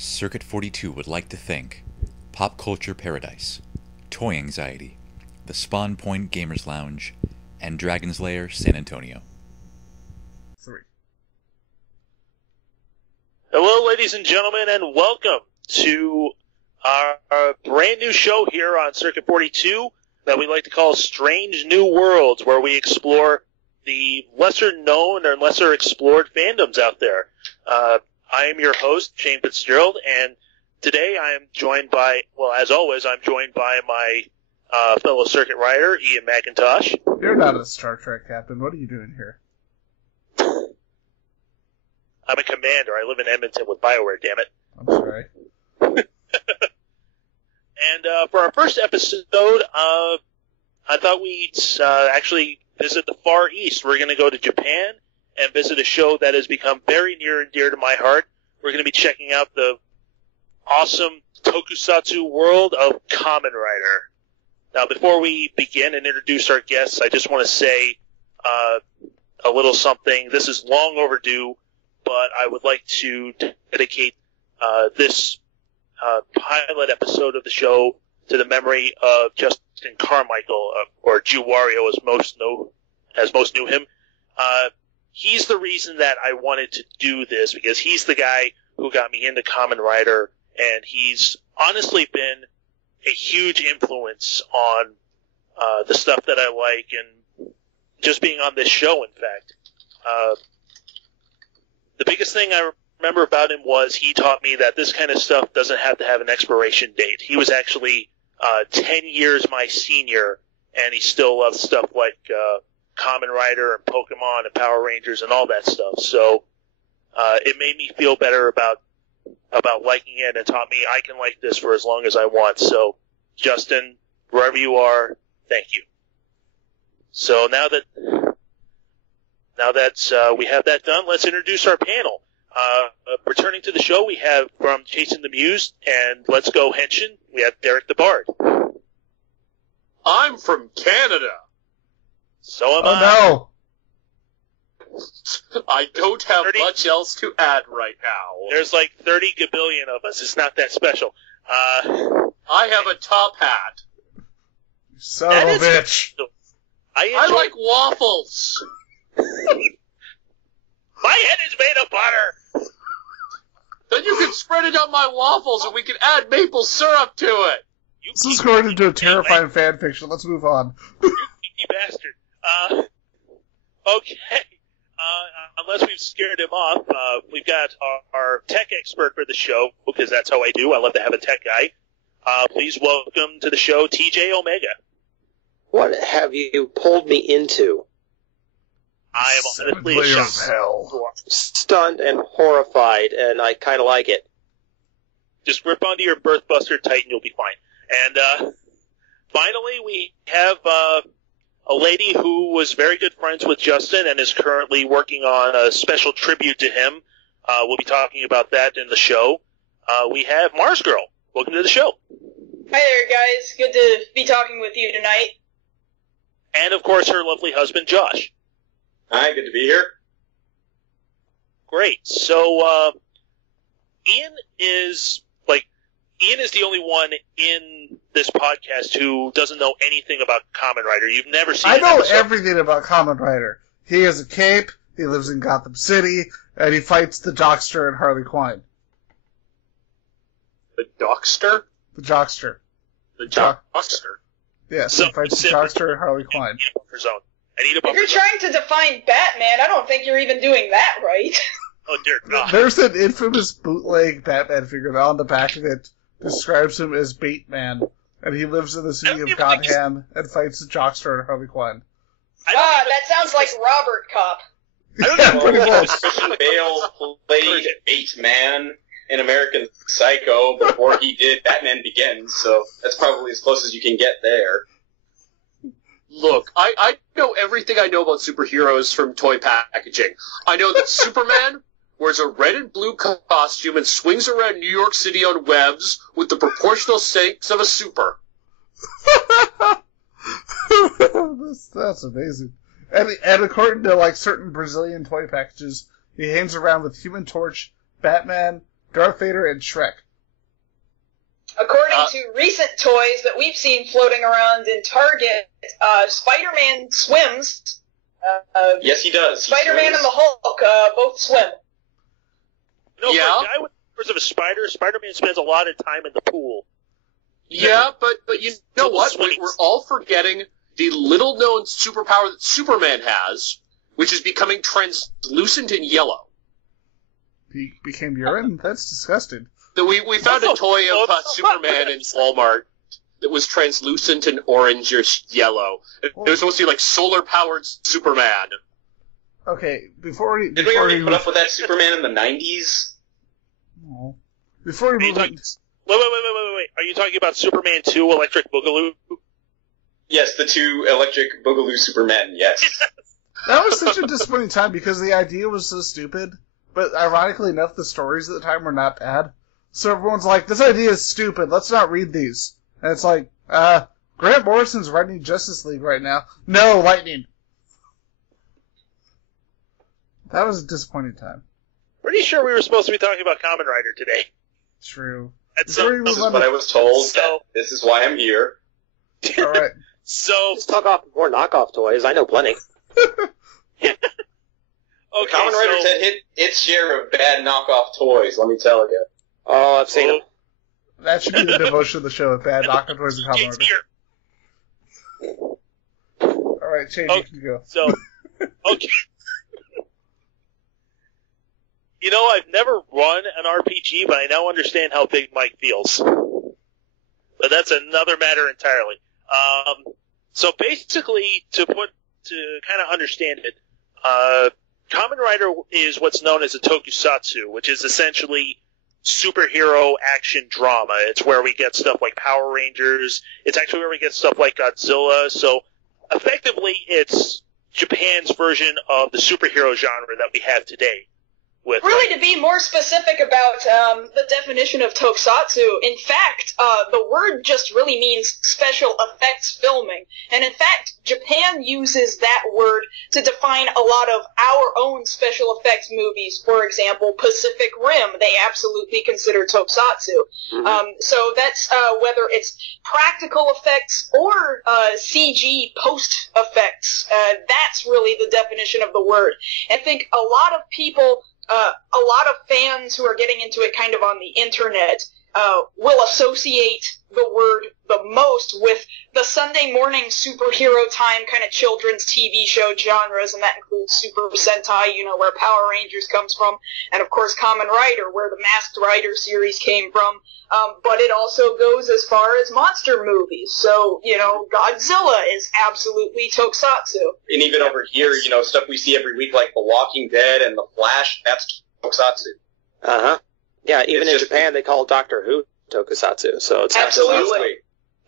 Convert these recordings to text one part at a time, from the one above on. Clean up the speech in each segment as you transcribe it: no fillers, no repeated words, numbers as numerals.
Circuit 42 would like to thank Pop Culture Paradise, Toy Anxiety, the Spawn Point Gamers Lounge, and Dragon's Lair San Antonio. 3. Hello, ladies and gentlemen, and welcome to our brand new show here on Circuit 42 that we like to call Strange New Worlds, where we explore the lesser known or lesser explored fandoms out there. I am your host, Shane Fitzgerald, and today I am joined by, well, as always, I'm joined by my fellow Circuit Rider, Ian McIntosh. You're not a Star Trek captain. What are you doing here? I'm a commander. I live in Edmonton with BioWare, damn it. I'm sorry. And for our first episode, I thought we'd actually visit the Far East. We're going to go to Japan and visit a show that has become very near and dear to my heart. We're going to be checking out the awesome tokusatsu world of Kamen Rider. Now, before we begin and introduce our guests, I just want to say a little something. This is long overdue, but I would like to dedicate this pilot episode of the show to the memory of Justin Carmichael, or Juwario as most knew him. He's the reason that I wanted to do this, because he's the guy who got me into Kamen Rider, and he's honestly been a huge influence on the stuff that I like, and just being on this show, in fact. The biggest thing I remember about him was he taught me that this kind of stuff doesn't have to have an expiration date. He was actually 10 years my senior, and he still loves stuff like Kamen Rider and Pokemon and Power Rangers and all that stuff. So it made me feel better about liking it, and taught me I can like this for as long as I want. So, Justin, wherever you are, thank you. So now that we have that done, let's introduce our panel. Returning to the show, we have from Chasing the Muse and Let's Go Henshin, we have Derek the Bard. I'm from Canada. So am I. No! I don't have much else to add right now. There's like 30 gabillion of us. It's not that special. I have a top hat. Son of a bitch. I like waffles. My head is made of butter. Then you can spread it on my waffles and we can add maple syrup to it. This is going into a terrifying fan fiction. Let's move on. You bastard. Okay. Unless we've scared him off, we've got our tech expert for the show, because that's how I do. I love to have a tech guy. Please welcome to the show, TJ Omega. What have you pulled me into? I am honestly shocked. Stunned and horrified, and I kind of like it. Just grip onto your Birthbuster tight and you'll be fine. And finally, we have a lady who was very good friends with Justin and is currently working on a special tribute to him. We'll be talking about that in the show. We have Marzgurl. Welcome to the show. Hi there, guys. Good to be talking with you tonight. And, of course, her lovely husband, Josh. Hi, good to be here. Great. So, Ian is the only one in this podcast who doesn't know anything about Kamen Rider. You've never seen I know everything about Kamen Rider. He has a cape, he lives in Gotham City, and he fights the Jockster and Harley Quinn. The Dockster? The Jockster. The Jockster. Yes, he fights the Jockster and Harley Quinn. If you're trying to define Batman, I don't think you're even doing that right. Oh, dear God. There's an infamous bootleg Batman figure that on the back of it describes him as Bateman, and he lives in the city of Gotham and fights the Jockster and Harley Quinn. That sounds like Robert Cop. Christian Bale played Bateman in American Psycho before he did Batman Begins, so that's probably as close as you can get there. Look, I know everything I know about superheroes from toy packaging. I know that Superman wears a red and blue costume and swings around New York City on webs with the proportional strength of a super. That's amazing. And according to certain Brazilian toy packages, he hangs around with Human Torch, Batman, Darth Vader, and Shrek. According to recent toys that we've seen floating around in Target, Spider-Man swims. Yes, he does. Spider-Man and the Hulk both swim. For a guy with the powers of a spider, Spider-Man spends a lot of time in the pool. Yeah, but you know what? We're all forgetting the little-known superpower that Superman has, which is becoming translucent and yellow. He became urine? That's disgusting. We found a toy of Superman in Walmart that was translucent and orange or yellow. It was supposed to be like solar-powered Superman. Okay, before we... Did we already put up with that Superman in the 90s? No. Before we move on... Wait. Are you talking about Superman 2 Electric Boogaloo? Yes, the 2 Electric Boogaloo Supermen, yes. That was such a disappointing time because the idea was so stupid, but ironically enough, the stories at the time were not bad. So everyone's like, this idea is stupid, let's not read these. And it's like, Grant Morrison's writing Justice League right now. No, Lightning. That was a disappointing time. Pretty sure we were supposed to be talking about Kamen Rider today. True. This is what I was told. This is why I'm here. Alright. So just talk off more knockoff toys. I know plenty. Okay, Kamen Rider's had hit its share of bad knockoff toys, let me tell you. Oh, I've seen them. That should be the devotion of the show, with bad knockoff toys and Kamen Rider. Alright, Shane, you can go. So, okay. You know, I've never run an RPG, but I now understand how Big Mike feels. But that's another matter entirely. So basically, to kind of understand it, Kamen Rider is what's known as a tokusatsu, which is essentially superhero action drama. It's where we get stuff like Power Rangers. It's actually where we get stuff like Godzilla. So effectively, it's Japan's version of the superhero genre that we have today. Really, to be more specific about the definition of tokusatsu, in fact, the word just really means special effects filming. And in fact, Japan uses that word to define a lot of our own special effects movies. For example, Pacific Rim, they absolutely consider tokusatsu. Mm-hmm. So that's whether it's practical effects or CG post effects. That's really the definition of the word. And I think a lot of people... a lot of fans who are getting into it kind of on the internet will associate the word the most with the Sunday morning superhero time kind of children's TV show genres, and that includes Super Sentai, you know, where Power Rangers comes from, and of course Kamen Rider, where the Masked Rider series came from, but it also goes as far as monster movies. So, you know, Godzilla is absolutely tokusatsu. And even over here, you know, stuff we see every week like The Walking Dead and The Flash, that's tokusatsu. Uh-huh. Yeah, even in Japan they call Doctor Who tokusatsu, so it's absolutely.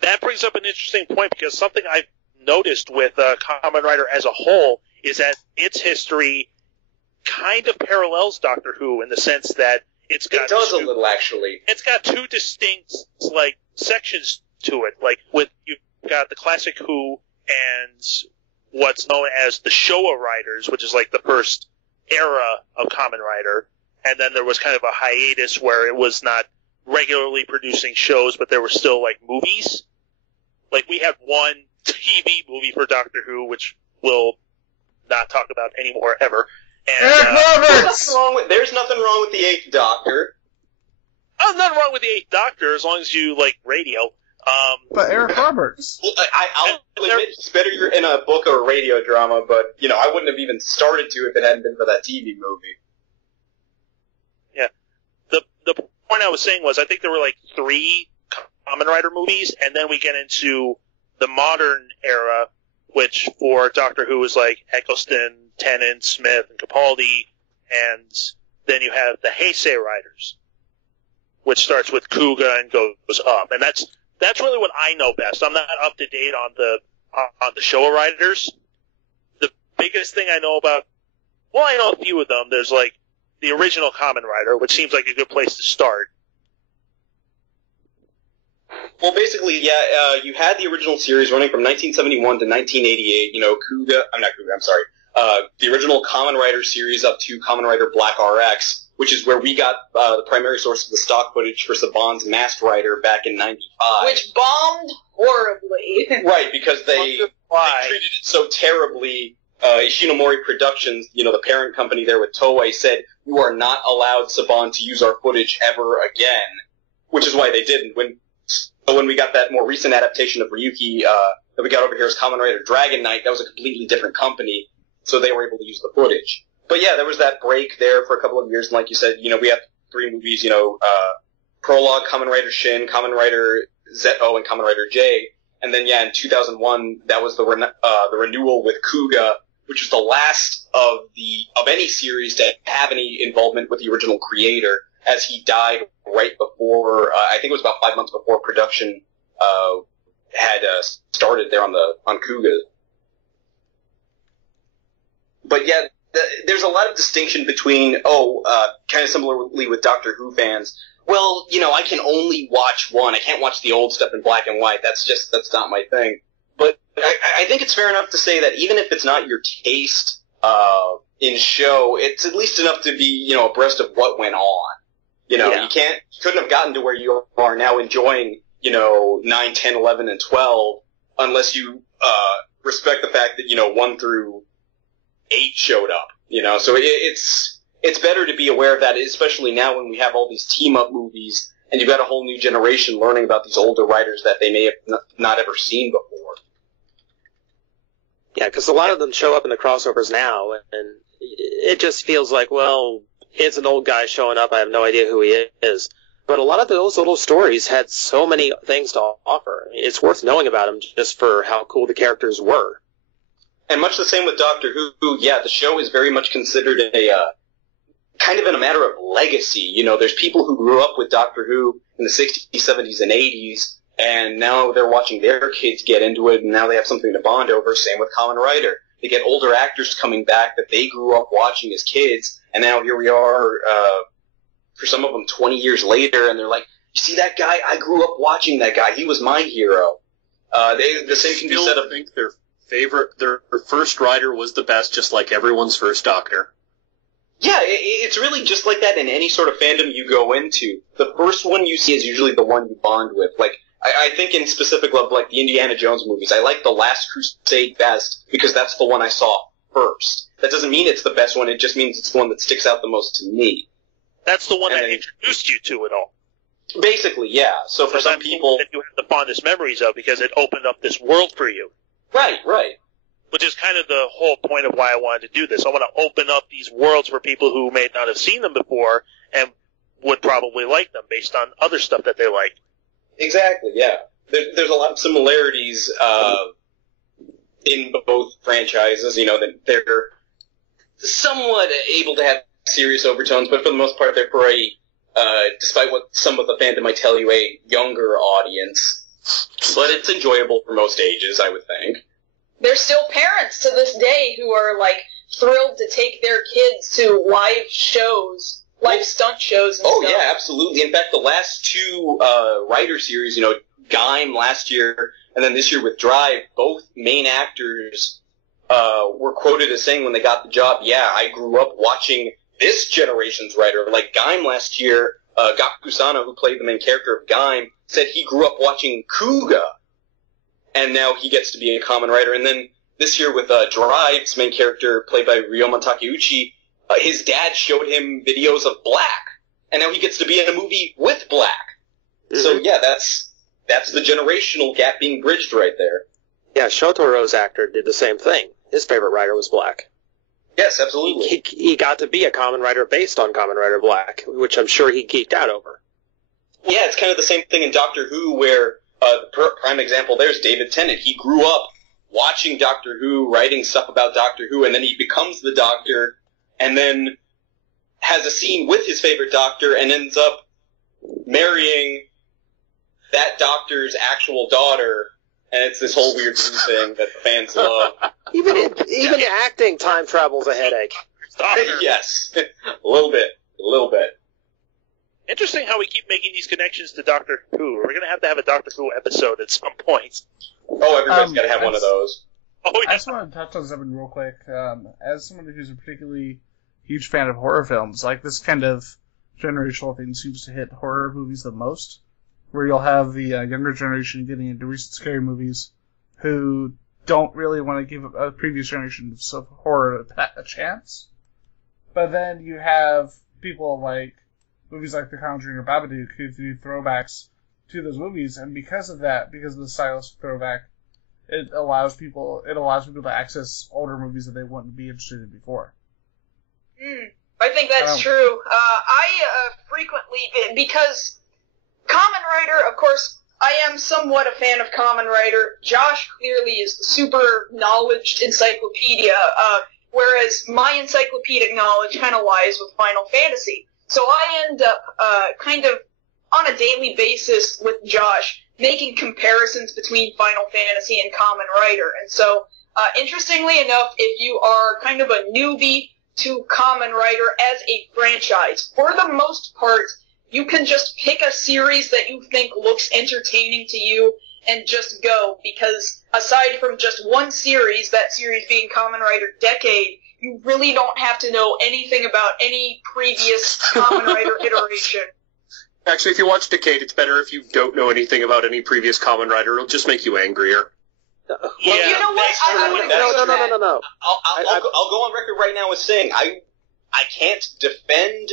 That brings up an interesting point, because something I've noticed with Kamen Rider as a whole is that its history kind of parallels Doctor Who in the sense that it does a little, actually. It's got two distinct like sections to it. Like you've got the classic Who and what's known as the Showa Riders, which is like the first era of Kamen Rider, and then there was kind of a hiatus where it was not regularly producing shows, but there were still like movies. Like we had one TV movie for Doctor Who, which we'll not talk about anymore ever. And there's nothing wrong with the Eighth Doctor. Oh, nothing wrong with the Eighth Doctor as long as you like radio. But Eric Roberts. Well, I'll admit it's better in a book or a radio drama, but you know I wouldn't have even started to if it hadn't been for that TV movie. Yeah, the point I was saying was I think there were like 3 Kamen Rider movies, and then we get into the modern era, which for Doctor Who is like Eccleston, Tennant, Smith, and Capaldi, and then you have the Heisei Riders, which starts with Kuga and goes up, and that's really what I know best. I'm not up to date on the Showa Riders. The biggest thing I know about, well, I know a few of them. There's like the original Kamen Rider, which seems like a good place to start. Well, basically, yeah, you had the original series running from 1971 to 1988. You know, the original Kamen Rider series up to Kamen Rider Black RX, which is where we got the primary source of the stock footage for Saban's Masked Rider back in '95. Which bombed horribly. Right, because they treated it so terribly. Ishinomori Productions, the parent company there with Toei, said, "You are not allowed, Saban, to use our footage ever again," which is why they didn't. When we got that more recent adaptation of Ryuki that we got over here as Kamen Rider Dragon Knight, that was a completely different company, so they were able to use the footage. But yeah, there was that break there for a couple of years, and like you said, we have 3 movies, Prologue, Kamen Rider Shin, Kamen Rider ZO, and Kamen Rider J, and then in 2001, that was the renewal with Kuga, which was the last of any series to have any involvement with the original creator, as he died right before, I think it was about 5 months before production had started there on Kuga. But yeah, there's a lot of distinction between, kind of similarly with Doctor Who fans, well, I can only watch one, I can't watch the old stuff in black and white, that's not my thing. But I think it's fair enough to say that even if it's not your taste in show, it's at least enough to be, abreast of what went on. You couldn't have gotten to where you are now enjoying, 9, 10, 11, and 12 unless you respect the fact that, 1 through 8 showed up. So it's better to be aware of that, especially now when we have all these team-up movies and you've got a whole new generation learning about these older writers that they may have not ever seen before. Yeah, because a lot of them show up in the crossovers now, and it just feels like, well, it's an old guy showing up, I have no idea who he is. But a lot of those little stories had so many things to offer. It's worth knowing about them just for how cool the characters were. And much the same with Doctor Who, the show is very much considered kind of in a matter of legacy. There's people who grew up with Doctor Who in the 60s, 70s, and 80s, and now they're watching their kids get into it, and now they have something to bond over. Same with Kamen Rider. They get older actors coming back that they grew up watching as kids, and now here we are, for some of them 20 years later, and they're like, you see that guy? I grew up watching that guy. He was my hero. The same can be said of... I think their first rider was the best, just like everyone's first Doctor. Yeah, it's really just like that in any sort of fandom you go into. The first one you see is usually the one you bond with. Like, I think in specific love, like the Indiana Jones movies, I like The Last Crusade best because that's the one I saw first. That doesn't mean it's the best one, it just means it's the one that sticks out the most to me. That's the one that introduced you to it all. Basically, yeah. So for some people... that you have the fondest memories of because it opened up this world for you. Right. Which is kind of the whole point of why I wanted to do this. I want to open up these worlds for people who may not have seen them before and would probably like them based on other stuff that they like. Exactly, yeah. There's a lot of similarities in both franchises, that they're somewhat able to have serious overtones, but for the most part they're for despite what some of the fandom might tell you, a younger audience. But it's enjoyable for most ages, I would think. There's still parents to this day who are, thrilled to take their kids to live shows, live stunt shows and stuff. Yeah, absolutely. In fact, the last 2 Rider series, Gaim last year, and then this year with Drive, both main actors were quoted as saying when they got the job, I grew up watching this generation's Rider. Like Gaim last year, Gakusano, who played the main character of Gaim, said he grew up watching Kuga, and now he gets to be a Kamen Rider. And then this year with Drive's main character, played by Ryoma Takeuchi, his dad showed him videos of Black, and now he gets to be in a movie with Black. Mm-hmm. So yeah, that's the generational gap being bridged right there. Yeah, Shotorou's actor did the same thing. His favorite Rider was Black. Yes, absolutely. He got to be a Kamen Rider based on Kamen Rider Black, which I'm sure he geeked out over. Yeah, it's kind of the same thing in Doctor Who, where the prime example there's David Tennant. He grew up watching Doctor Who, writing stuff about Doctor Who, and then he becomes the Doctor, and then has a scene with his favorite Doctor, and ends up marrying that Doctor's actual daughter, and it's this whole weird thing that the fans love. Even acting, time travel's a headache. Yes, a little bit. Interesting how we keep making these connections to Doctor Who. We're going to have a Doctor Who episode at some point. Oh, everybody's got to have one of those. Oh, yeah. I just want to touch on something real quick. As someone who's a particularly huge fan of horror films. Like, this kind of generational thing seems to hit horror movies the most, where you'll have the younger generation getting into recent scary movies who don't really want to give a previous generation of horror a chance. But then you have people like movies like The Conjuring or Babadook who do throwbacks to those movies, and because of that, because of the stylistic throwback, it allows people to access older movies that they wouldn't be interested in before. I think that's true. I frequently, because Kamen Rider, of course, I am somewhat a fan of Kamen Rider. Josh clearly is the super knowledged encyclopedia, whereas my encyclopedic knowledge kind of lies with Final Fantasy. So I end up kind of on a daily basis with Josh making comparisons between Final Fantasy and Kamen Rider. And so, interestingly enough, if you are kind of a newbie to Kamen Rider as a franchise, for the most part, you can just pick a series that you think looks entertaining to you and just go, because aside from just one series, that series being Kamen Rider Decade, you really don't have to know anything about any previous Kamen Rider iteration. Actually, if you watch Decade, it's better if you don't know anything about any previous Kamen Rider. It'll just make you angrier. Well, you know what? I would agree with that. No. I'll go on record right now with saying I can't defend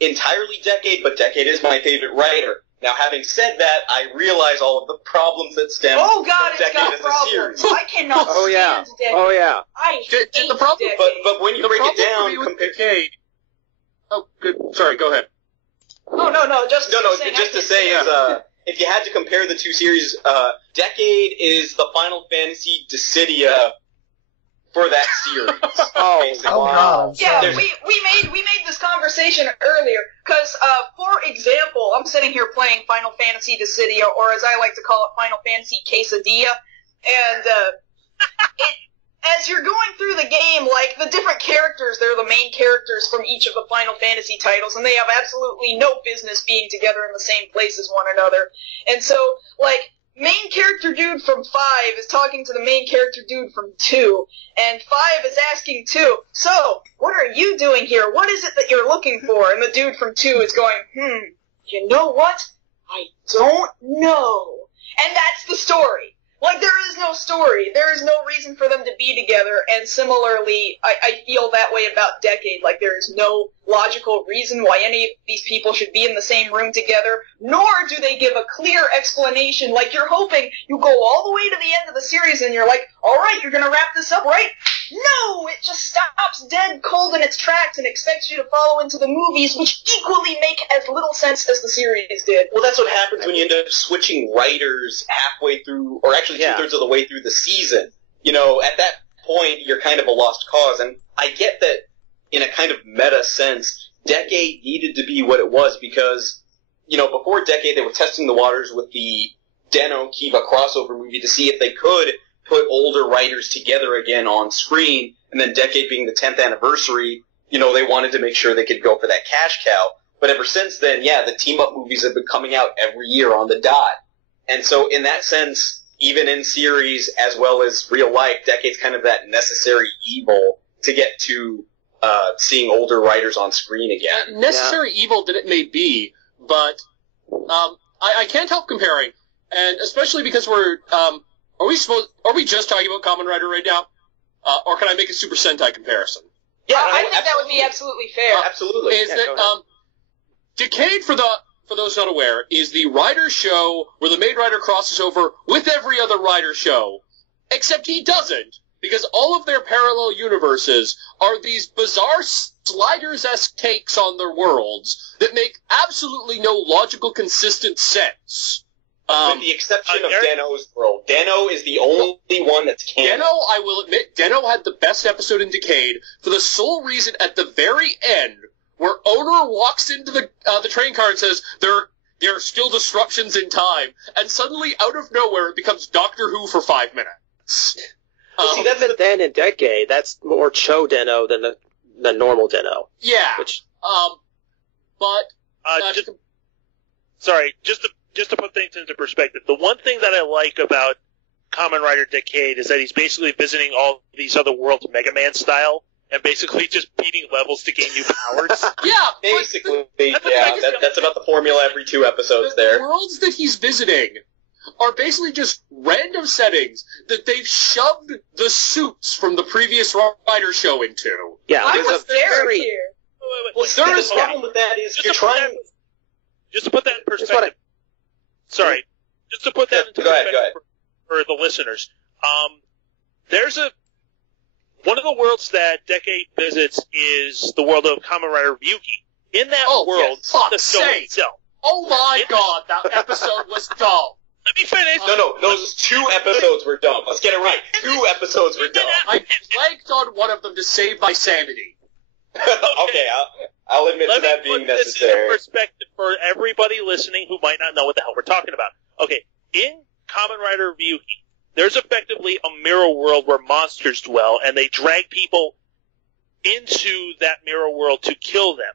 entirely Decade, but Decade is my favorite writer. Now, having said that, I realize all of the problems that stem Oh God, from it's Decade got as a problems. series. I cannot Oh yeah. stand Decade. Oh yeah. I hate The problem- Decade. But when you break it down, Decade. Oh, good. Sorry, go ahead. No, just to say is, if you had to compare the two series, Decade is the Final Fantasy Dissidia for that series. Basically. Oh God. Yeah, There's- we made this conversation earlier, because, for example, I'm sitting here playing Final Fantasy Dissidia, or as I like to call it, Final Fantasy Quesadilla, and, as you're going through the game, like, the different characters, they're the main characters from each of the Final Fantasy titles, and they have absolutely no business being together in the same place as one another. And so, like, main character dude from 5 is talking to the main character dude from 2, and 5 is asking 2, so, what are you doing here? What is it that you're looking for? And the dude from 2 is going, you know what? I don't know. And that's the story. Like, there is no story. There is no reason for them to be together, and similarly, I feel that way about Decade. Like, there is no logical reason why any of these people should be in the same room together, nor do they give a clear explanation. Like, you're hoping you go all the way to the end of the series, and you're like, alright, you're gonna wrap this up, right? No! It just stops dead cold in its tracks and expects you to follow into the movies, which equally make as little sense as the series did. Well, that's what happens when you end up switching writers halfway through, or actually two-thirds of the way through the season. You know, at that point, you're kind of a lost cause, and I get that in a kind of meta sense, Decade needed to be what it was because, you know, before Decade, they were testing the waters with the Den-O Kiva crossover movie to see if they could put older writers together again on screen, and then Decade being the 10th anniversary, you know, they wanted to make sure they could go for that cash cow. But ever since then, yeah, the team-up movies have been coming out every year on the dot. And so in that sense, even in series as well as real life, Decade's kind of that necessary evil to get to seeing older writers on screen again. Necessary evil that it may be, but I can't help comparing, and especially because are we just talking about Kamen Rider right now? Or can I make a Super Sentai comparison? Yeah, I think that would be absolutely fair. Absolutely. Decade, for those not aware, is the Rider show where the main Rider crosses over with every other Rider show, except he doesn't, because all of their parallel universes are these bizarre Sliders-esque takes on their worlds that make absolutely no logical, consistent sense. With the exception of Den-O's world. Den-O is the only one that's canon. Den-O, I will admit, Den-O had the best episode in Decade for the sole reason at the very end where Owner walks into the train car and says, there are still disruptions in time, and suddenly, out of nowhere, it becomes Doctor Who for 5 minutes. See, that's then in Decade, that's more Cho Den-O than the normal Den-O. Yeah. Just to put things into perspective, the one thing that I like about Kamen Rider Decade is that he's basically visiting all these other worlds Mega Man style, and basically just beating levels to gain new powers. Yeah, Basically, That's that's about the formula every 2 episodes there. The worlds that he's visiting are basically just random settings that they've shoved the suits from the previous Rider show into. Yeah, I there's was a there very here. Well, see, the problem with that is Just you're to put trying... Just to put that in perspective. Sorry. Just to put that into Go ahead. perspective for the listeners. There's one of the worlds that Decade visits is the world of Kamen Rider Ryuki. In that world, the show itself. Oh my god, that episode was dull. Let me finish. No, those 2 episodes were dumb. Let's get it right. 2 episodes were dumb. I planked on one of them to save my sanity. Okay, I'll admit to that being Let me put this necessary. into perspective for everybody listening who might not know what the hell we're talking about. Okay, in Kamen Rider Ryuki, there's effectively a mirror world where monsters dwell, and they drag people into that mirror world to kill them.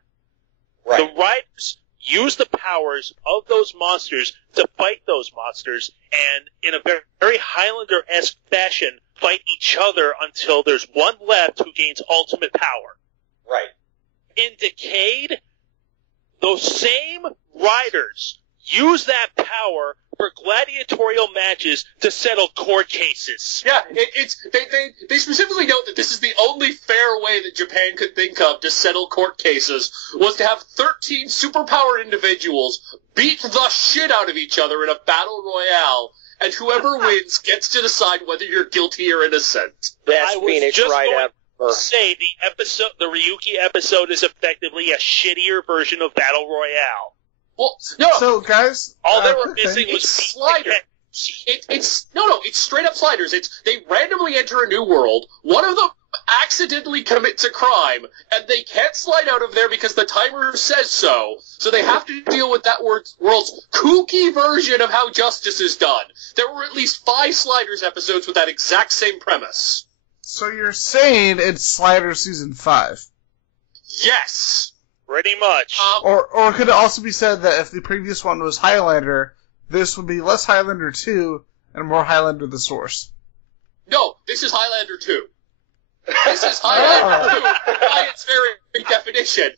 Right. The riders use the powers of those monsters to fight those monsters, and in a very, very Highlander-esque fashion, fight each other until there's one left who gains ultimate power. Right. In Decade, those same riders use that power for gladiatorial matches to settle court cases. Yeah, they specifically note that this is the only fair way that Japan could think of to settle court cases was to have 13 superpowered individuals beat the shit out of each other in a battle royale, and whoever wins gets to decide whether you're guilty or innocent. best I was Phoenix just ride going ever. to say the Ryuki episode is effectively a shittier version of Battle Royale. Well, no, So, guys, All they were quick missing thing. was it's beating the slider. cat. It's straight up sliders. They randomly enter a new world. One of them accidentally commits a crime, and they can't slide out of there because the timer says so. So they have to deal with that world's kooky version of how justice is done. There were at least 5 Sliders episodes with that exact same premise. So you're saying it's Slider Season 5? Yes. Pretty much. Or could it also be said that if the previous one was Highlander, this would be less Highlander 2 and more Highlander the Source? No, this is Highlander 2. This is Highlander 2 by its very definition.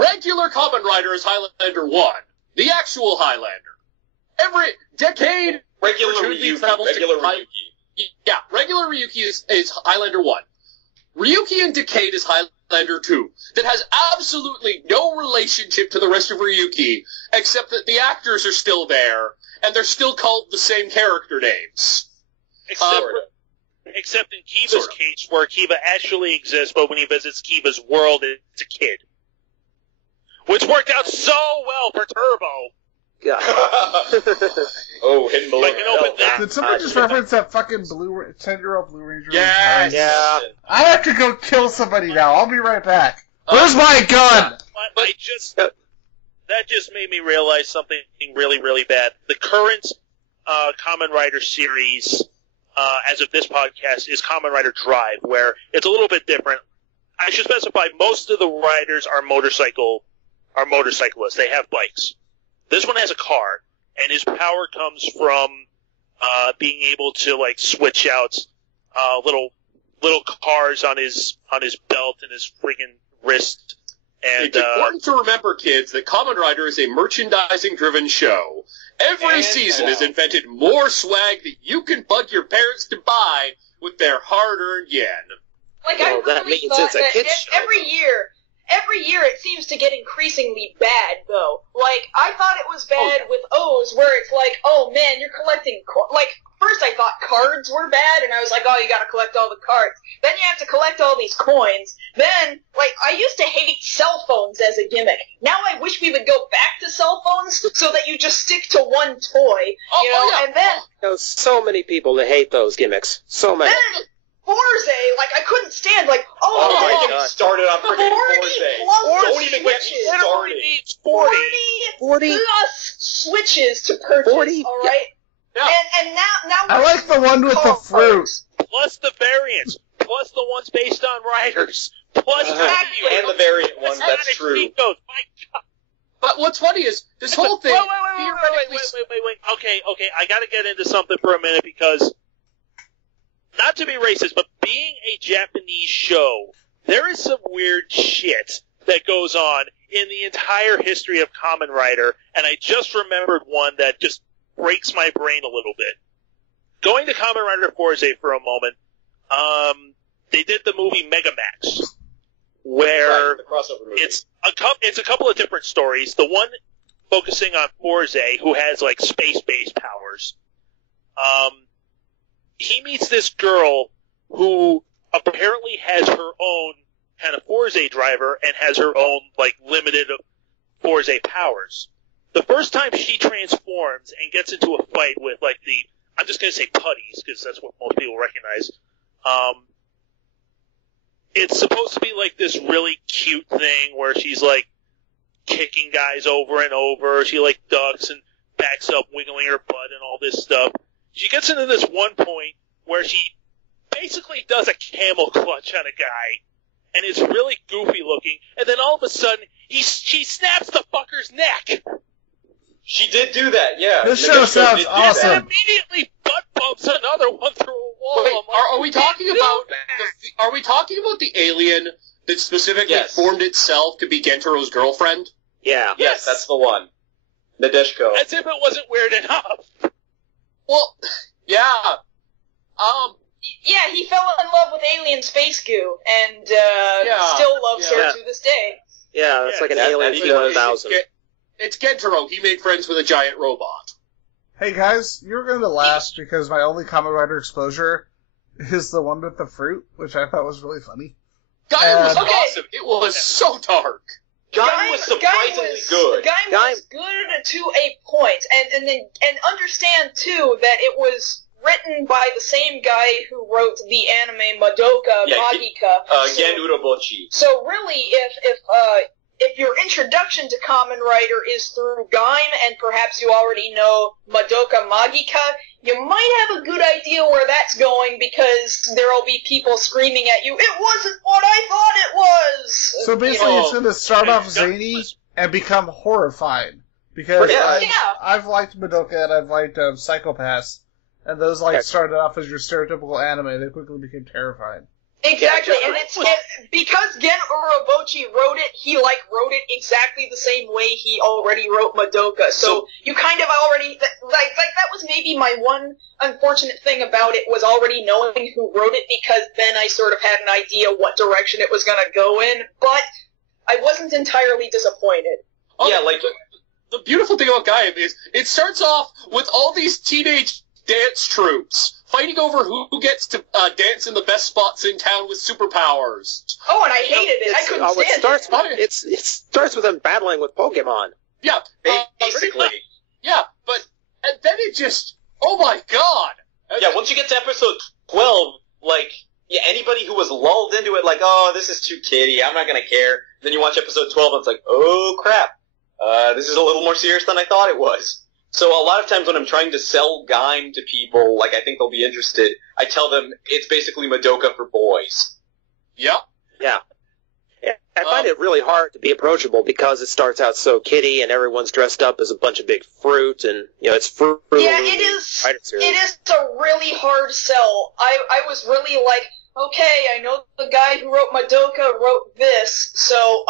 Regular Kamen Rider is Highlander 1. The actual Highlander. Every decade, Regular opportunity Ryuki. travels to Regular Hi- Ryuki. Yeah, regular Ryuki is Highlander 1. Ryuki in Decade is Highlander 2. That has absolutely no relationship to the rest of Ryuki, except that the actors are still there, and they're still called the same character names. Except in Kiva's Sort of. case, where Kiva actually exists, but when he visits Kiva's world, it's a kid. Which worked out so well for Turbo. God. Oh, hidden below. I can open that. Did somebody just reference that fucking 10-year-old Blue Ranger? Yes! Yeah. I have to go kill somebody now. I'll be right back. Where's my gun? But that just made me realize something really, really bad. The current Kamen Rider series, as of this podcast, is Kamen Rider Drive, where it's a little bit different. I should specify most of the riders are motorcyclists. They have bikes. This one has a car, and his power comes from being able to like switch out little cars on his belt and his friggin' wrist. And It's important to remember, kids, that Kamen Rider is a merchandising-driven show. Every season has invented more swag that you can bug your parents to buy with their hard-earned yen. Like, Well, I that really means thought it's a that kid's show. every year it seems to get increasingly bad, though. Like, I thought it was bad with O's, where it's like, oh man, you're collecting, first I thought cards were bad, and I was like, oh, you gotta collect all the cards. Then you have to collect all these coins. Then, I used to hate cell phones as a gimmick. Now I wish we would go back to cell phones so that you just stick to one toy, yeah. and then... So many people that hate those gimmicks. So many. Then, Forze, I couldn't stand, Oh, don't get me started on freaking 40 Forze. plus Don't even get me switches. started. 40 plus switches to purchase, 40? alright? Yeah. And now I like the one with the fruit. plus the variants, plus the ones based on riders, plus Exactly. And the variant one, that's true. My God. But what's funny is, this whole thing... Wait. Okay. I gotta get into something for a minute because, not to be racist, but being a Japanese show, there is some weird shit that goes on in the entire history of Kamen Rider, and I just remembered one that just breaks my brain a little bit. Going to Kamen Rider Forze for a moment, they did the movie Megamax, where the crossover movie. it's a couple of different stories. The one focusing on Forze, who has like space-based powers. He meets this girl who apparently has her own kind of Forze driver and has her own like limited Forze powers. The first time she transforms and gets into a fight with like I'm just going to say putties because that's what most people recognize. It's supposed to be like this really cute thing where she's like kicking guys over and over. She like ducks and backs up, wiggling her butt and all this stuff. She gets into this one point where she basically does a camel clutch on a guy, and it's really goofy looking. And then all of a sudden, she snaps the fucker's neck. She did do that, yeah. This show sounds awesome. And immediately butt bumps another one through a wall. Wait, I'm like, are we talking about the alien that specifically Yes. formed itself to be Gentaro's girlfriend? Yeah. Yes, that's the one. Nadeshko. as if it wasn't weird enough. Well, yeah. Yeah, he fell in love with alien space goo, and still loves her Yeah. to this day. Yeah, it's Yeah, like an that- alien that's T-1000. It's Gentaro. He made friends with a giant robot. Hey guys, you're going to last because my only Kamen Rider exposure is the one with the fruit, which I thought was really funny. Gaim was Okay. awesome. It was so dark. Gaim was surprisingly good. Gaim was good to a point, and understand too that it was written by the same guy who wrote the anime Madoka Magica. Gen Urobochi. So really, if your introduction to Kamen Rider is through Gaim, and perhaps you already know Madoka Magica, you might have a good idea where that's going, because there'll be people screaming at you, "It wasn't what I thought it was!" So basically, it's going to start off Yeah. zany and become horrifying. Because Yeah. I've liked Madoka and I've liked Psychopaths, and those started off as your stereotypical anime. They quickly became terrifying. Exactly, Yeah, and because Gen Urobochi wrote it, he wrote it exactly the same way he already wrote Madoka. So you kind of already that was maybe my one unfortunate thing about it, was already knowing who wrote it, because then I sort of had an idea what direction it was going to go in. But I wasn't entirely disappointed. Oh, Yeah, like the beautiful thing about Gaim is it starts off with all these teenage dance troops fighting over who gets to dance in the best spots in town with superpowers. Oh, and I hated it. I couldn't stand it. It starts with them battling with Pokemon. Yeah, basically. yeah, and then it just, oh my god. Yeah, once you get to episode 12, like, yeah, anybody who was lulled into it, like, oh, this is too kiddie, I'm not gonna care. Then you watch episode 12 and it's like, oh crap, this is a little more serious than I thought it was. So a lot of times when I'm trying to sell Gaim to people, like I think they'll be interested, I tell them it's basically Madoka for boys. Yep. Yeah. I find it really hard to be approachable because it starts out so kiddie and everyone's dressed up as a bunch of big fruit, and it's fruit. Yeah, it is. It is a really hard sell. I was really like, okay, I know the guy who wrote Madoka wrote this, so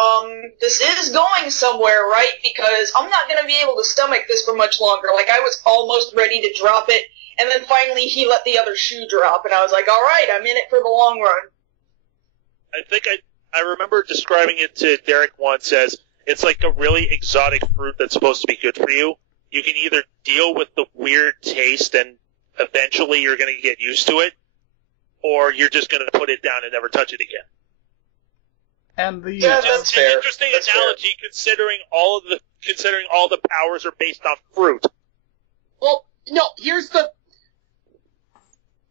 this is going somewhere, right? Because I'm not going to be able to stomach this for much longer. Like, I was almost ready to drop it, and then finally he let the other shoe drop, and I was like, all right, I'm in it for the long run. I think I remember describing it to Derek once as it's like a really exotic fruit that's supposed to be good for you. You can either deal with the weird taste and eventually you're going to get used to it, or you're just going to put it down and never touch it again. And the Yeah, that's It's fair. an interesting That's analogy considering all the powers are based on fruit. Well, no, here's the...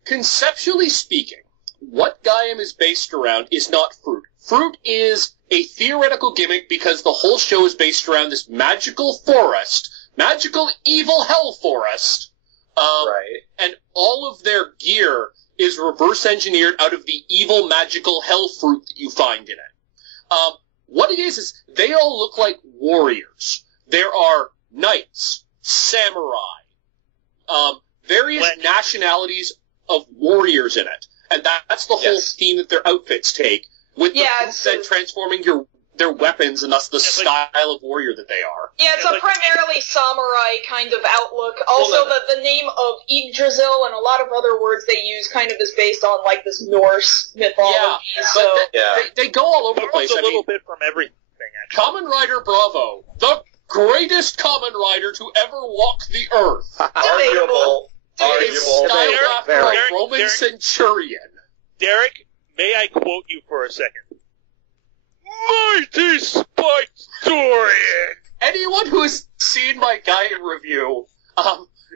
Conceptually speaking, what Gaim is based around is not fruit. Fruit is a theoretical gimmick because the whole show is based around this magical forest, magical evil hell forest, Right. and all of their gear is reverse engineered out of the evil magical hell fruit that you find in it. What it is they all look like warriors. There are knights, samurai, various nationalities of warriors in it. And that's the whole theme that their outfits take. with the troops then transforming their weapons and thus the style of warrior that they are. Yeah, it's a primarily samurai kind of outlook. Also, the name of Yggdrasil and a lot of other words they use kind of is based on, like, this Norse mythology. Yeah, so they go all over the place. A little bit from everything, actually. Kamen Rider Bravo, the greatest Kamen Rider to ever walk the earth. Arguable. Styled after a Roman centurion. Derek, may I quote you for a second? Mighty Spikestorian! Anyone who has seen my Gaia review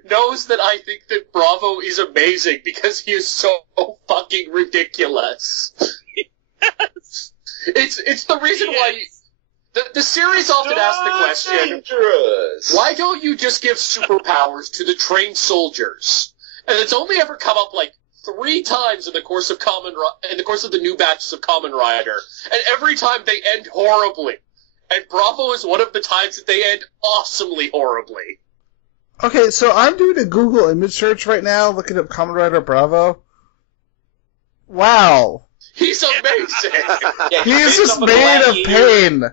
knows that I think that Bravo is amazing because he is so fucking ridiculous. Yes. It's the reason why the series often asks the question, dangerous. Why don't you just give superpowers to the trained soldiers? And it's only ever come up like 3 times in the course of the new batches of Kamen Rider, and every time they end horribly. And Bravo is one of the times that they end awesomely horribly. Okay, so I'm doing a Google image search right now, looking up Kamen Rider Bravo. Wow. He's amazing! He's just made of pain.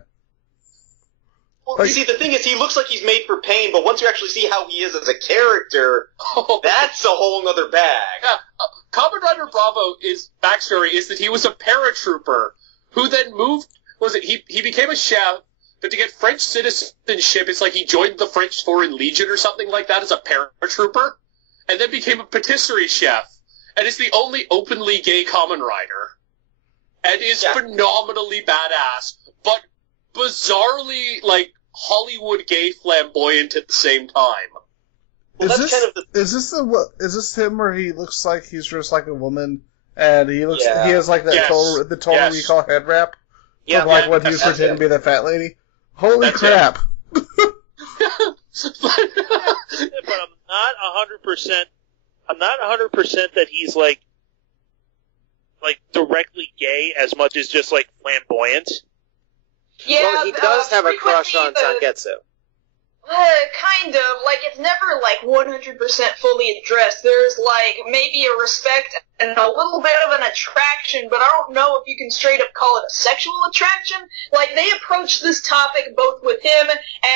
Well, see, the thing is, he looks like he's made for pain, but once you actually see how he is as a character, that's a whole other bag. Yeah, Kamen Rider Bravo's backstory is that he was a paratrooper who then moved. He became a chef, but to get French citizenship, it's like he joined the French Foreign Legion or something like that as a paratrooper, and then became a patisserie chef, and is the only openly gay Kamen Rider, and is phenomenally badass, but bizarrely like Hollywood gay flamboyant at the same time. Well, is this him where he looks like he's dressed like a woman and he has like that total recall head wrap from like when he was pretending to be that fat lady? Holy crap! But I'm not 100%. I'm not 100% that he's like directly gay as much as just like flamboyant. Yeah, well, he does have a crush on Zangetsu. Kind of. Like, it's never, like, 100% fully addressed. There's, like, maybe a respect and a little bit of an attraction, but I don't know if you can straight up call it a sexual attraction. Like, they approach this topic both with him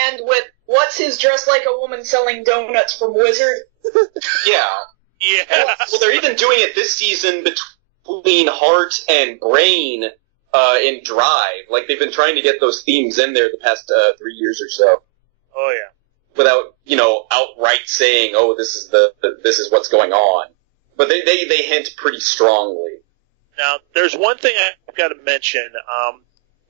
and with what's his dress like a woman selling donuts from Wizard. Yeah. Yeah. Well, they're even doing it this season between Heart and Brain in Drive. Like, they've been trying to get those themes in there the past 3 years or so. Oh yeah. Without, outright saying, "Oh, this is what's going on," but they hint pretty strongly. Now, there's one thing I've got to mention.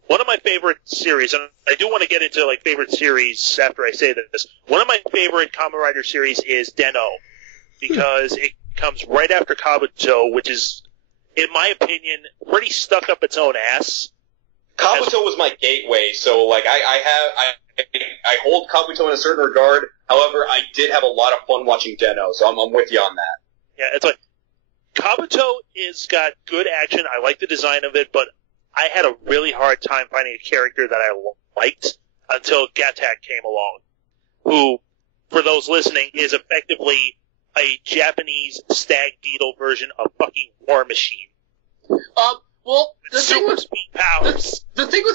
One of my favorite series, and I do want to get into like favorite series after I say this. One of my favorite Kamen Rider series is Den-O, because it comes right after Kabuto, which is, in my opinion, pretty stuck up its own ass. Kabuto was my gateway, so like I hold Kabuto in a certain regard. However, I did have a lot of fun watching Den-O, so I'm with you on that. Yeah, it's like Kabuto is got good action. I like the design of it, but I had a really hard time finding a character that I liked until Gattack came along, who, for those listening, is effectively a Japanese Stag Beetle version of fucking War Machine. Well, the thing with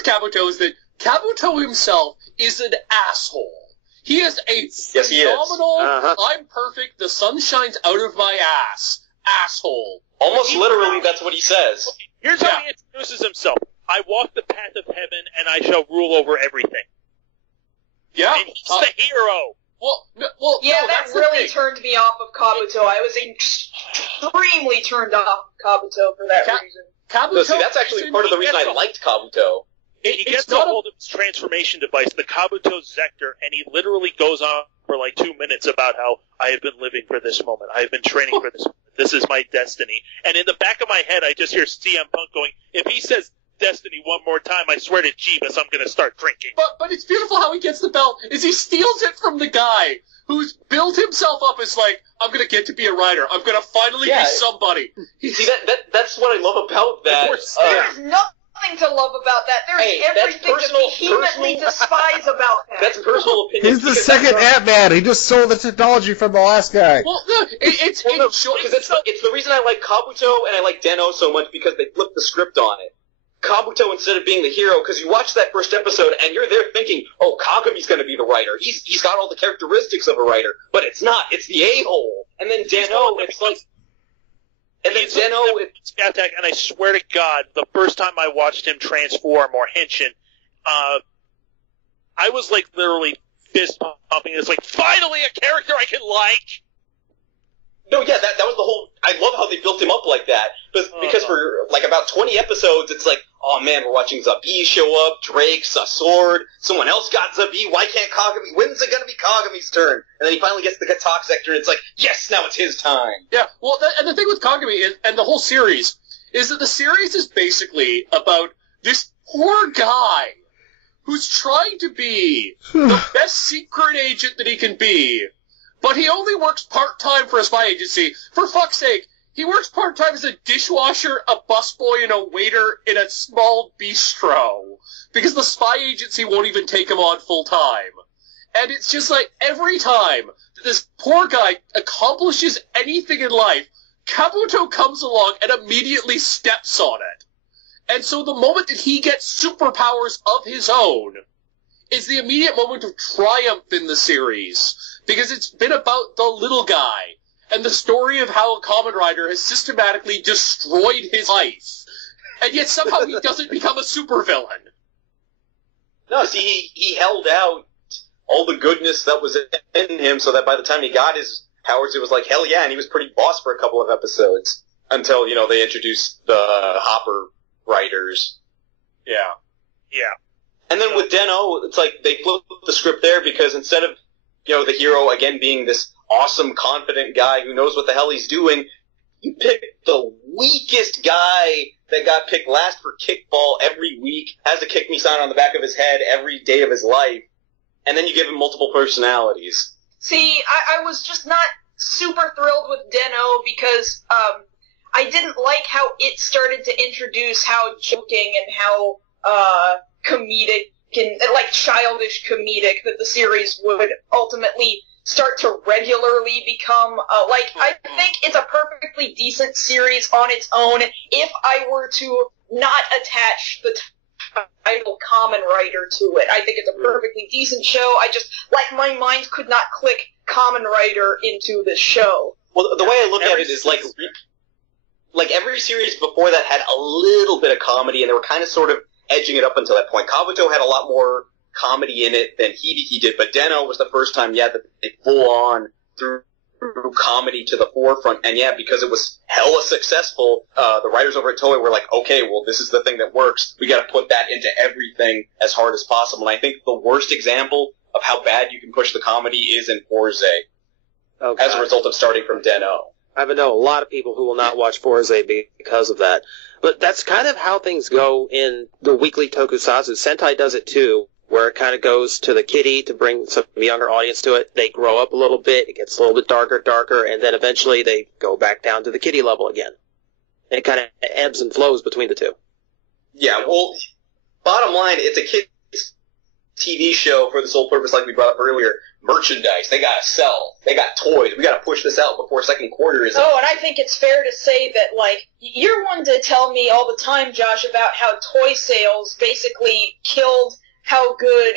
Kabuto is that Kabuto himself is an asshole. He is a phenomenal, I'm perfect, the sun shines out of my ass, asshole. Almost literally, that's what he says. Here's how he introduces himself. I walk the path of heaven, and I shall rule over everything. Yeah. And he's the hero. That really turned me off of Kabuto. I was extremely turned off of Kabuto for that reason. Kabuto, see, that's actually part of the reason I liked Kabuto. He gets a hold of his transformation device, the Kabuto Zector, and he literally goes on for like 2 minutes about how I have been living for this moment. I have been training for this moment. This is my destiny. And in the back of my head, I just hear CM Punk going, if he says destiny one more time, I swear to Jeebus, I'm going to start drinking. But it's beautiful how he gets the belt, is he steals it from the guy who's built himself up as like, I'm going to get to be a rider. I'm going to finally be somebody. See, that's what I love about that. There's nothing to love about that. There's everything to vehemently despise about that. That's personal opinion. He's the second Ant-Man. He just stole the technology from the last guy. Well, no, it's the reason I like Kabuto and I like Den-O so much because they flipped the script on it. Kabuto instead of being the hero, because you watch that first episode and you're there thinking, oh, Kagami's going to be the writer. He's got all the characteristics of a writer, but it's not. It's the a-hole. And then Den-O, it's like... And then Den-O... And I swear to God, the first time I watched him transform or henshin, I was like literally fist pumping. It's like, finally a character I can like! No, yeah, that was the whole... I love how they built him up like that. Because for, like, about 20 episodes, it's like, oh man, we're watching Zabi show up, Drake, Sword, someone else got Zabi, why can't Kagami? When's it gonna be Kagami's turn? And then he finally gets the Katak sector, and it's like, yes, now it's his time. Yeah, well, and the thing with Kagami is, and the whole series, is that the series is basically about this poor guy who's trying to be the best secret agent that he can be, but he only works part-time for a spy agency. For fuck's sake, he works part-time as a dishwasher, a busboy, and a waiter in a small bistro. Because the spy agency won't even take him on full-time. And it's just like, every time that this poor guy accomplishes anything in life, Kabuto comes along and immediately steps on it. And so the moment that he gets superpowers of his own is the immediate moment of triumph in the series. Because it's been about the little guy, and the story of how a Kamen Rider has systematically destroyed his life. And yet somehow he doesn't become a supervillain. No, see, he held out all the goodness that was in him so that by the time he got his powers, it was like, hell yeah, and he was pretty boss for a couple of episodes. Until, they introduced the Hopper Riders. Yeah. Yeah. And then with Den-O, it's like they flipped the script there because instead of the hero, again, being this awesome, confident guy who knows what the hell he's doing, you pick the weakest guy that got picked last for kickball every week, has a kick me sign on the back of his head every day of his life, and then you give him multiple personalities. See, I was just not super thrilled with Den-O because I didn't like how it started to introduce how joking and how comedic and like childish comedic that the series would ultimately start to regularly become. I think it's a perfectly decent series on its own if I were to not attach the title Kamen Rider to it. I think it's a perfectly decent show. I just, my mind could not click Kamen Rider into the show. Well, the way I look at it is like every series before that had a little bit of comedy, and they were kind of sort of edging it up until that point. Kabuto had a lot more comedy in it than Hibiki did, but Den-O was the first time, that they full on threw comedy to the forefront, and because it was hella successful, the writers over at Toei were like, okay, well, this is the thing that works. We gotta put that into everything as hard as possible, and I think the worst example of how bad you can push the comedy is in Forze, as a result of starting from Den-O. I know a lot of people who will not watch Forze because of that. But that's kind of how things go in the weekly tokusatsu. Sentai does it too, where it kind of goes to the kiddie to bring some younger audience to it. They grow up a little bit, it gets a little bit darker, and then eventually they go back down to the kiddie level again. And it kind of ebbs and flows between the two. Yeah, well, bottom line, it's a kid's TV show for the sole purpose, like we brought up earlier, merchandise. They gotta sell. They got toys. We gotta push this out before second quarter is up. Oh, and I think it's fair to say that, you're one to tell me all the time, Josh, about how toy sales basically killed how good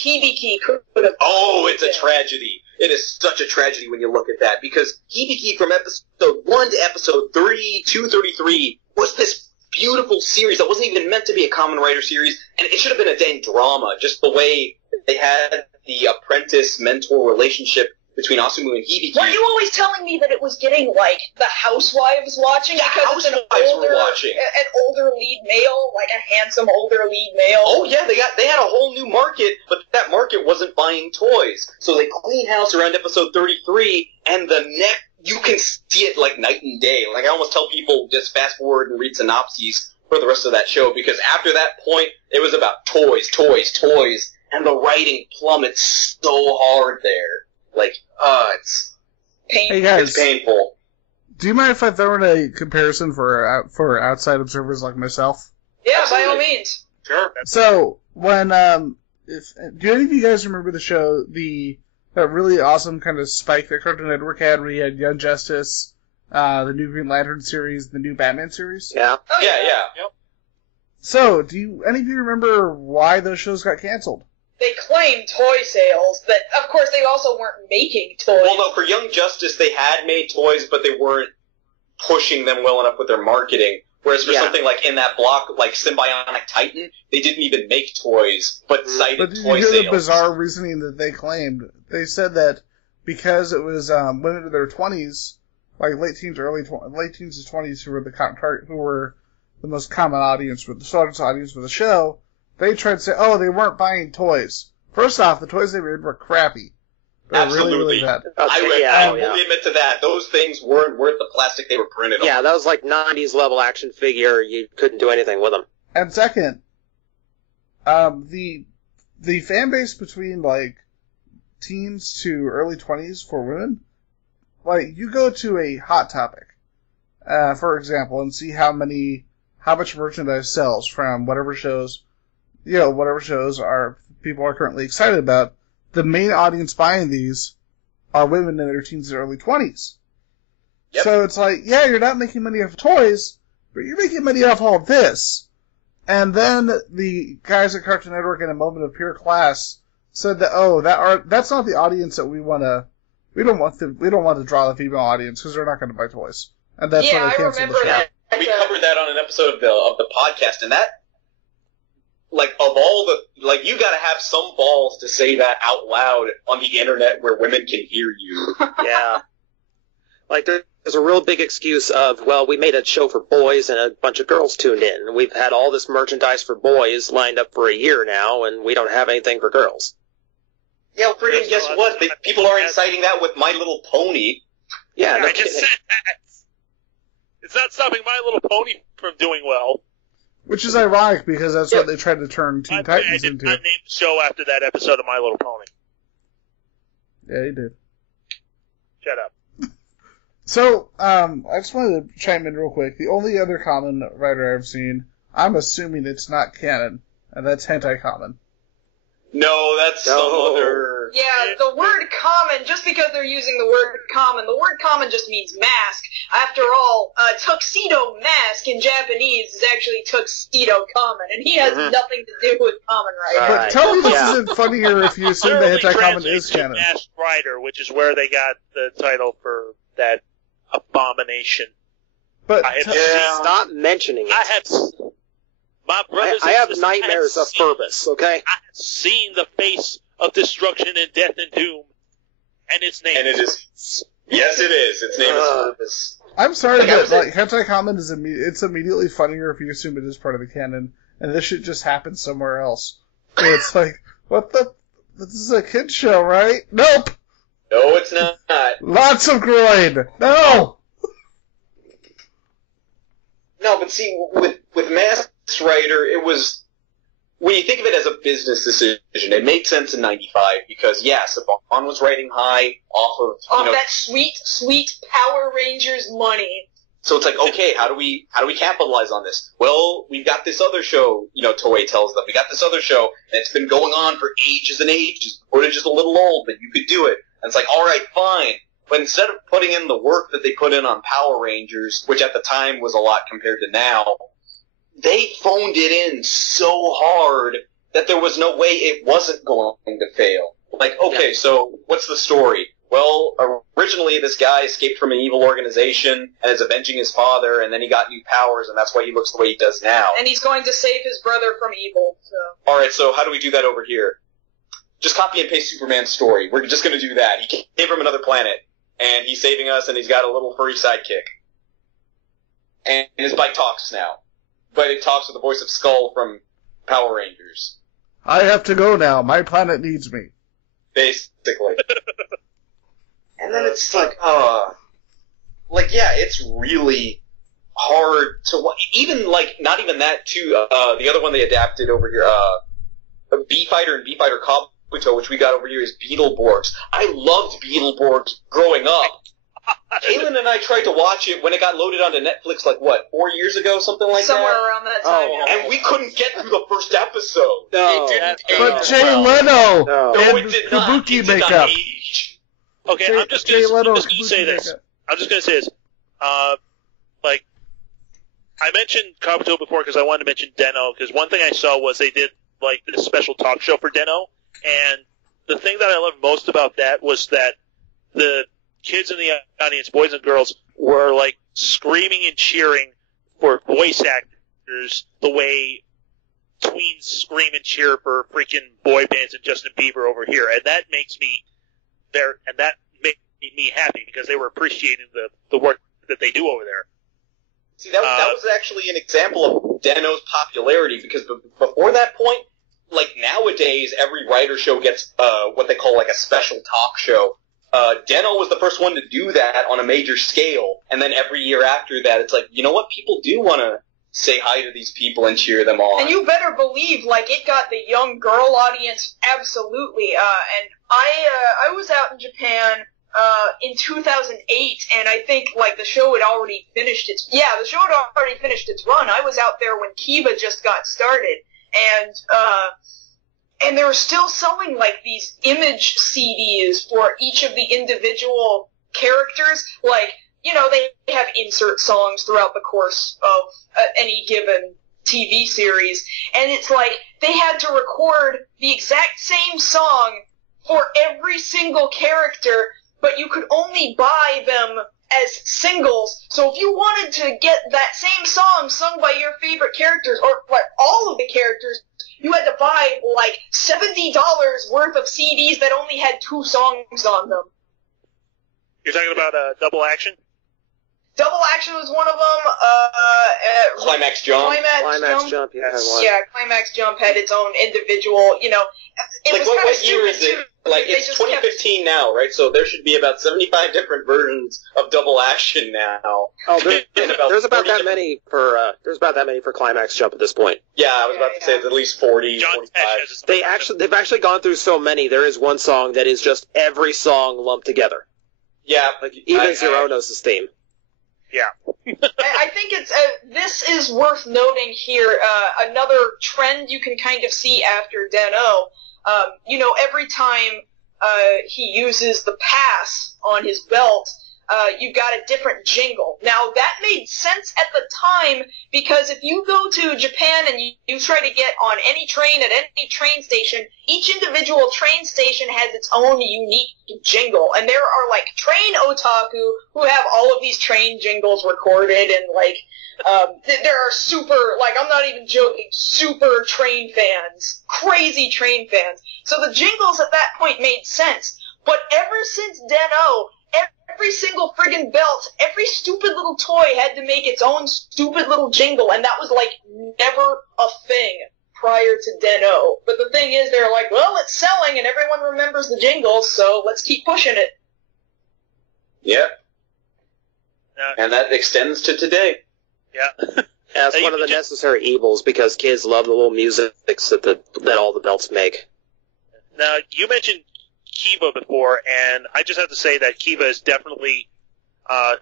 Hibiki could have. Oh, it's a tragedy. It is such a tragedy when you look at that, because Hibiki from episode 1 to episode 32, 33 was this beautiful series that wasn't even meant to be a Kamen Rider series, and it should have been a dang drama, just the way they had the apprentice-mentor relationship between Asumu and Hibiki. Were you always telling me that it was getting, the housewives watching? Yeah, because housewives were watching. An older lead male, a handsome older lead male. Oh yeah, they had a whole new market, but that market wasn't buying toys. So they clean house around episode 33, and you can see it like night and day. I almost tell people just fast forward and read synopses for the rest of that show, because after that point, it was about toys, and the writing plummets so hard there. It's painful. Hey guys, it's painful. Do you mind if I throw in a comparison for outside observers like myself? Yeah, Absolutely. by all means. Sure. So when do any of you guys remember the show, that really awesome kind of spike that Cartoon Network had, where you had Young Justice, the new Green Lantern series, the new Batman series? Yeah. Oh, Yeah. Yep. So, do any of you remember why those shows got canceled? They claimed toy sales, but of course they also weren't making toys. Well, no, for Young Justice, they had made toys, but they weren't pushing them well enough with their marketing. Whereas for something like in that block, like Symbionic Titan, they didn't even make toys, but cited But did toy you hear sales. the bizarre reasoning that they claimed? They said that because it was women in their 20s, like late teens to 20s, who were the most common audience for the audience for the show, they tried to say, oh, they weren't buying toys. First off, the toys they made were crappy. They were Absolutely. really, really bad. I will admit to that. Those things weren't worth the plastic they were printed on. Yeah, that was like 90s level action figure. You couldn't do anything with them. And second, the fan base between like teens to early 20s for women, like you go to a Hot Topic, for example, and see how much merchandise sells from whatever shows people are currently excited about. The main audience buying these are women in their teens and early 20s. Yep. So it's like, yeah, you're not making money off toys, but you're making money off all of this. And then the guys at Cartoon Network, in a moment of pure class, said that, that's not the audience that we don't want to draw the female audience because they're not going to buy toys. And that's why they canceled the show. That. We covered that on an episode of the podcast, and that, like, of all the, like, you gotta have some balls to say that out loud on the internet where women can hear you. Yeah. Like, there's a real big excuse of, well, we made a show for boys and a bunch of girls tuned in. And we've had all this merchandise for boys lined up for a year now, and we don't have anything for girls. Yeah, friggin' guess what? People aren't citing that with My Little Pony. Yeah, no I just said that. It's not stopping My Little Pony from doing well. Which is ironic because that's what they tried to turn Teen Titans into. I did not name the show after that episode of My Little Pony. Yeah, you did. Shut up. So, I just wanted to chime in real quick. The only other Kamen Rider I've seen, I'm assuming it's not canon, and that's Hentai Kamen. No, that's some other... Yeah, the word common, just because they're using the word common just means mask. After all, tuxedo mask in Japanese is actually tuxedo common, and he has nothing to do with Kamen Rider. But tell me this isn't funnier if you assume that Hentai Kamen is canon. Masked Rider, which is where they got the title for that abomination. But stop mentioning it. I have... My brothers I have nightmares of Furbus, okay? I have seen the face of destruction and death and doom, and its name is... Yes, it is. Its name is Furbus. I'm sorry, but Hentai Kamen is it's immediately funnier if you assume it is part of the canon, and this shit just happens somewhere else. So it's like, what the... This is a kid's show, right? Nope! No, it's not. Lots of groin! No! No, but see, with Masked Rider, it was, when you think of it as a business decision, it made sense in 95 because, yeah, Saban was riding high off of, that sweet, sweet Power Rangers money. So it's like, okay, how do we capitalize on this? Well, we've got this other show, Toei tells them, we got this other show, and it's been going on for ages and ages. Footage is a little old, but you could do it. And it's like, alright, fine. But instead of putting in the work that they put in on Power Rangers, which at the time was a lot compared to now, they phoned it in so hard that there was no way it wasn't going to fail. Like, okay, so what's the story? Well, originally this guy escaped from an evil organization and is avenging his father, and then he got new powers, and that's why he looks the way he does now. And he's going to save his brother from evil. So. Alright, so how do we do that over here? Just copy and paste Superman's story. We're just going to do that. He came from another planet, and he's saving us, and he's got a little furry sidekick. And his bike talks now. But it talks with the voice of Skull from Power Rangers. I have to go now. My planet needs me. Basically. And then it's like, it's really hard to watch. Even, not even that, too. The other one they adapted over here, B-Fighter and B-Fighter Kabuto, which we got over here, is Beetleborgs. I loved Beetleborgs growing up. Kaylyn and I tried to watch it when it got loaded onto Netflix, 4 years ago, something like Somewhere that? around that time, And we couldn't get through the first episode. No. It didn't But age Jay well. Leno No. No, and it did not. Kabuki It did not makeup. age. Okay, I'm just going to say this. I'm just going to say this. I mentioned Kabuto before because I wanted to mention Den-O, because one thing I saw was they did like this special talk show for Den-O, and the thing that I loved most about that was that the kids in the audience, boys and girls, were like screaming and cheering for voice actors the way tweens scream and cheer for freaking boy bands and Justin Bieber over here, and that makes me that made me happy because they were appreciating the work that they do over there. See, that was actually an example of Den-O's popularity, because before that point, like nowadays, every writer show gets what they call like a special talk show. Den-O was the first one to do that on a major scale, and then every year after that, it's like, you know what, people do want to say hi to these people and cheer them on. And you better believe, like, it got the young girl audience absolutely. And I was out in Japan in 2008, and I think, like, the show had already finished its run. I was out there when Kiva just got started, and they were still selling, like, these image CDs for each of the individual characters. Like, you know, they have insert songs throughout the course of any given TV series, and it's like they had to record the exact same song for every single character, but you could only buy them as singles. So if you wanted to get that same song sung by your favorite characters, or like all of the characters, you had to buy like $70 worth of CDs that only had 2 songs on them. You're talking about Double Action? Double Action was one of them. Climax Jump. Climax Jump, yeah, one. Yeah, Climax Jump had its own individual, you know. It like, was what year is it? Like, it's 2015 now, right? So there should be about 75 different versions of Double Action now. Oh, there's about that many for Climax Jump at this point. Yeah, I was about to say it's at least 40, 45. They've actually gone through so many. There is one song that is just every song lumped together. Yeah, like even Zero knows his theme. Yeah. I think this is worth noting here, another trend you can kind of see after Den-O. You know, every time he uses the pass on his belt, you've got a different jingle. Now, that made sense at the time, because if you go to Japan and you try to get on any train at any train station, each individual train station has its own unique jingle. And there are, like, train otaku who have all of these train jingles recorded, and, like, there are super, like, I'm not even joking, super train fans, crazy train fans. So the jingles at that point made sense. But ever since Den-O, every single friggin' belt, every stupid little toy had to make its own stupid little jingle, and that was, like, never a thing prior to Den-O. But the thing is, they're like, well, it's selling, and everyone remembers the jingles, so let's keep pushing it. Yeah. And that extends to today. Yeah. That's one of the necessary evils, because kids love the little music that all the belts make. Now, you mentioned Kiva before, and I just have to say that Kiva is definitely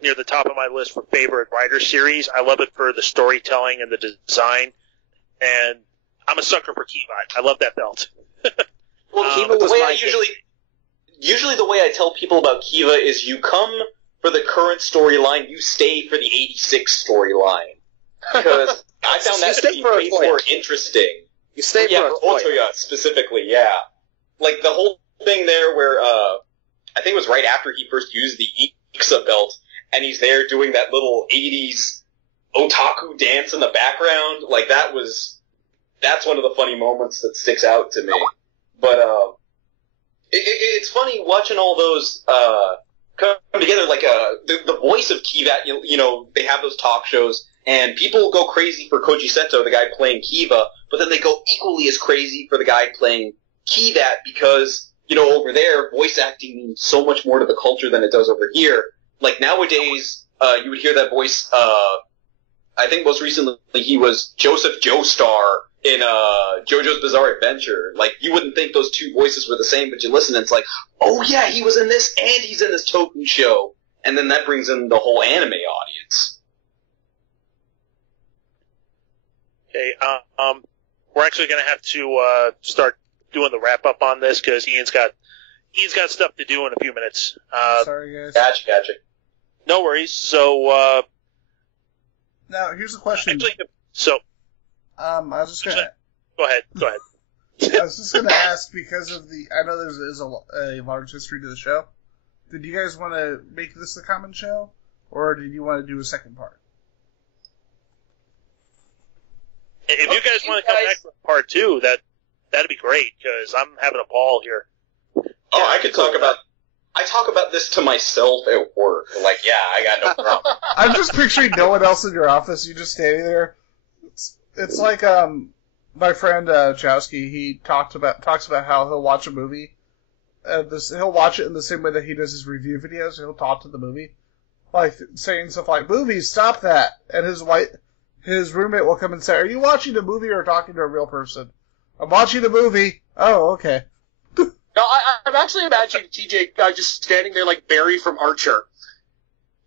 near the top of my list for favorite Rider series. I love it for the storytelling and the design, and I'm a sucker for Kiva. I love that belt. Well, Kiva was usually the way I tell people about Kiva is you come for the current storyline, you stay for the 86 storyline. Because I found that to be way more interesting. You stay for Otoya specifically, yeah. Like, the whole thing there where, I think it was right after he first used the Ixa belt, and he's there doing that little 80s otaku dance in the background. Like, that's one of the funny moments that sticks out to me. But, it's funny watching all those, come together, like, the voice of Kiva, you know, they have those talk shows, and people go crazy for Koji Seto, the guy playing Kiva, but then they go equally as crazy for the guy playing Kivat, because, you know, over there, voice acting means so much more to the culture than it does over here. Like, nowadays, you would hear that voice, I think most recently he was Joseph Joestar in, JoJo's Bizarre Adventure. Like, you wouldn't think those two voices were the same, but you listen and it's like, oh yeah, he was in this, and he's in this Toku show. And then that brings in the whole anime audience. Okay, we're actually gonna have to, start doing the wrap up on this, because Ian's got stuff to do in a few minutes. Sorry, guys. Gotcha. No worries. So, Now, here's a question. Actually, so I was just gonna. go ahead. I was just gonna ask because of I know there's a large history to the show. Did you guys want to make this the common show, or did you want to do a second part? If you guys want to come back for part 2, that'd be great because I'm having a ball here. Oh, I could talk about. I talk about this to myself at work. Like, yeah, I got no problem. I'm just picturing no one else in your office. You just standing there. It's like my friend Chowski. He talks about how he'll watch a movie. He'll watch it in the same way that he does his review videos. He'll talk to the movie, like saying stuff like "Movies, stop that!" And his roommate will come and say, "Are you watching a movie or talking to a real person?" "I'm watching a movie." "Oh, okay." No, I'm actually imagining TJ just standing there like Barry from Archer.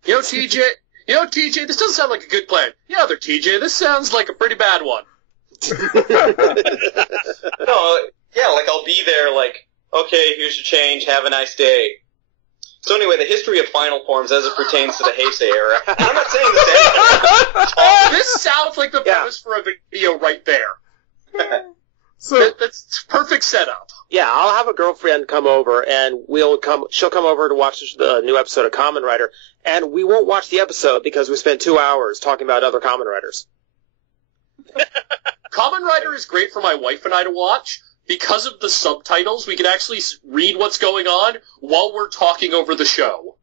You know, TJ, this doesn't sound like a good plan. Yeah, there, TJ, this sounds like a pretty bad one. No, yeah, like I'll be there like, okay, here's your change, have a nice day. So anyway, the history of final forms as it pertains to the Heisei era. I'm not saying this. This sounds like the premise for a video right there. So That's perfect setup. Yeah, I'll have a girlfriend come over, and she'll come over to watch the new episode of Kamen Rider, and we won't watch the episode because we spent 2 hours talking about other Kamen Riders. Kamen Rider is great for my wife and I to watch. Because of the subtitles, we can actually read what's going on while we're talking over the show.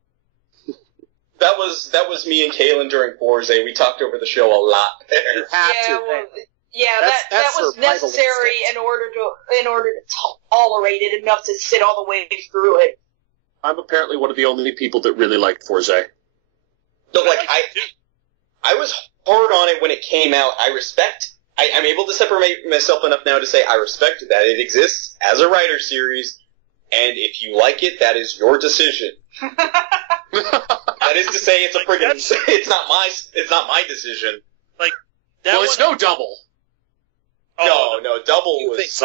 That was me and Kaylyn during Forze. We talked over the show a lot there. You have to. Well, yeah, That's that was survival necessary instinct. in order to tolerate it enough to sit all the way through it. I'm apparently one of the only people that really liked Forze. No, like I was hard on it when it came out. I'm able to separate myself enough now to say I respect that it exists as a Rider series, and if you like it, that is your decision. That is to say, it's it's not my decision. Like that. Well, it's no double. No, double was just.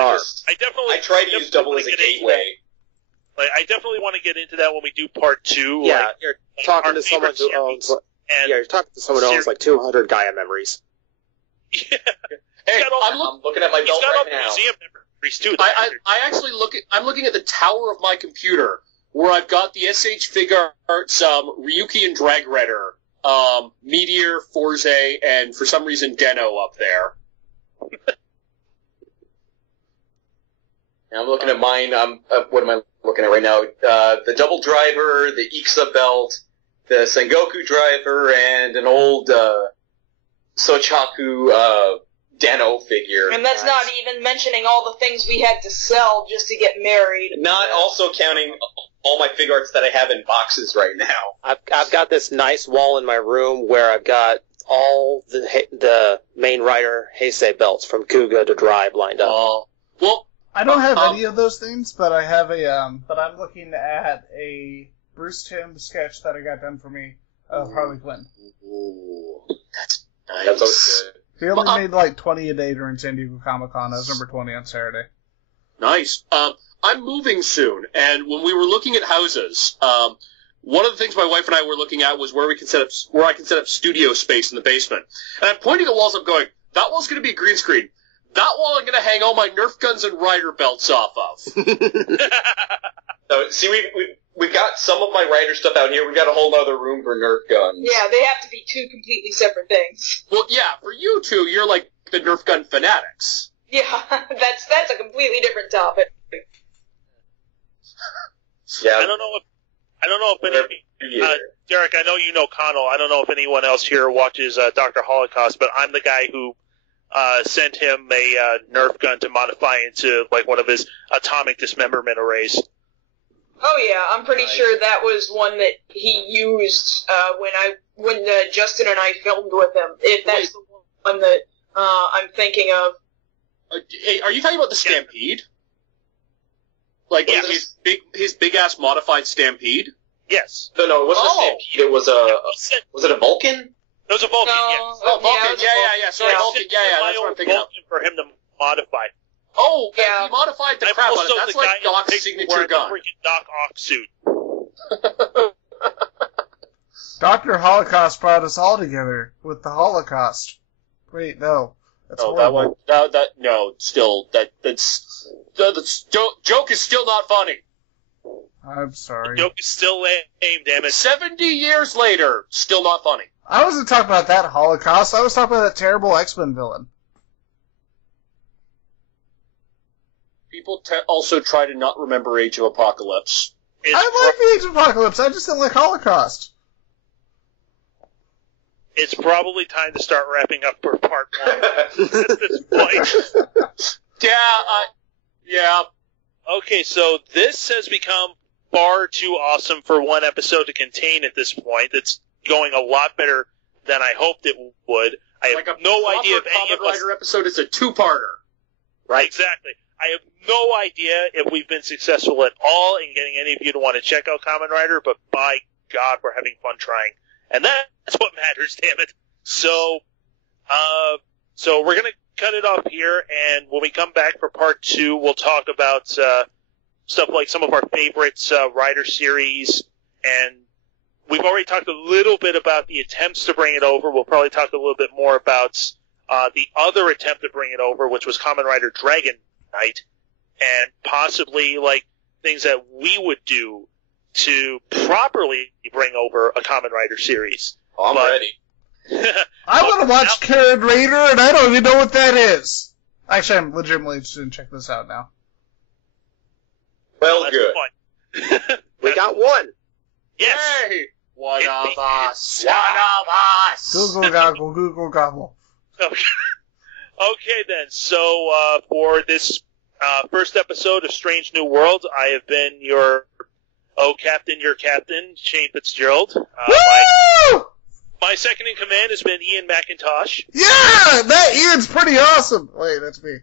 I tried to use double as a gateway. Like, I definitely want to get into that when we do part 2. Yeah, like, you're talking to someone who owns. You're talking to someone who owns like 200 Gaia memories. Yeah. Hey, I'm looking at my belt right now. Museum memories too. I actually I'm looking at the tower of my computer where I've got the SH Figuarts, Ryuki and Drag Redder, Meteor, Forze, and for some reason Deno up there. I'm looking at mine. What am I looking at right now? The Double Driver, the Ixa belt, the Sengoku Driver, and an old Sochaku Deno figure. And that's not even mentioning all the things we had to sell just to get married. Not also counting all my fig arts that I have in boxes right now. I've got this nice wall in my room where I've got all the main Rider Heisei belts from Kuga to Drive lined up. Well, I don't have any of those things, but I have but I'm looking at a Bruce Timm sketch that I got done for me of Harley Quinn. Ooh, that's nice. That's always good. He only made like 20 a day during San Diego Comic-Con. I was number 20 on Saturday. Nice. I'm moving soon, and when we were looking at houses, one of the things my wife and I were looking at was where I can set up studio space in the basement. And I'm pointing at walls. I'm going, that wall's going to be a green screen. That wall I'm going to hang all my Nerf guns and Rider belts off of. So, see, we've got some of my Rider stuff out here. We've got a whole other room for Nerf guns. Yeah, they have to be two completely separate things. Well, yeah, for you two, you're like the Nerf gun fanatics. Yeah, that's a completely different topic. Yeah. I don't know if any Derek, I know you know Connell. I don't know if anyone else here watches Dr. Holocaust, but I'm the guy who sent him a Nerf gun to modify into like one of his atomic dismemberment arrays. Oh yeah, I'm pretty sure that was one that he used when Justin and I filmed with him. If that's the one that I'm thinking of. Are you talking about the Stampede? Like his big ass modified Stampede? Yes. No, it wasn't a Stampede. It was was it a Vulcan? It was a Vulcan, No, yes. Oh, Vulcan, yeah. Sorry, Vulcan, yeah, that's what I'm thinking of. Vulcan for him to modify. Oh, yeah. He modified the I'm crap out of also it. That's the like guy Doc's who signature wearing gun. the freaking Doc Ock suit. Dr. Holocaust brought us all together with the Holocaust. Wait, no. That's horrible. Joke is still not funny. I'm sorry. The joke is still lame, damn it. 70 years later, still not funny. I wasn't talking about that Holocaust. I was talking about that terrible X-Men villain. People also try to not remember Age of Apocalypse. I like the Age of Apocalypse. I just didn't like Holocaust. It's probably time to start wrapping up for part 1 at this point. Yeah. Okay, so this has become far too awesome for one episode to contain at this point. It's going a lot better than I hoped it would. I have no idea if any of us... Rider episode is a two-parter. Right, exactly. I have no idea if we've been successful at all in getting any of you to want to check out Kamen Rider, but by God, we're having fun trying. And that's what matters, damn it. So we're going to cut it off here, and when we come back for part 2, we'll talk about stuff like some of our favorites, Rider series, and we've already talked a little bit about the attempts to bring it over. We'll probably talk a little bit more about the other attempt to bring it over, which was Kamen Rider Dragon Knight, and possibly like things that we would do to properly bring over a Kamen Rider series. I'm ready. I want to watch Kamen Rider, and I don't even know what that is. Actually, I'm legitimately interested in checking this out now. Well, that's good. We got one. Yes. Yay! One of us. Google goggle, Google goggle. Okay then, so for this first episode of Strange New World, I have been your Captain, Shane Fitzgerald. My second in command has been Ian McIntosh. Yeah, that Ian's pretty awesome. Wait, that's me.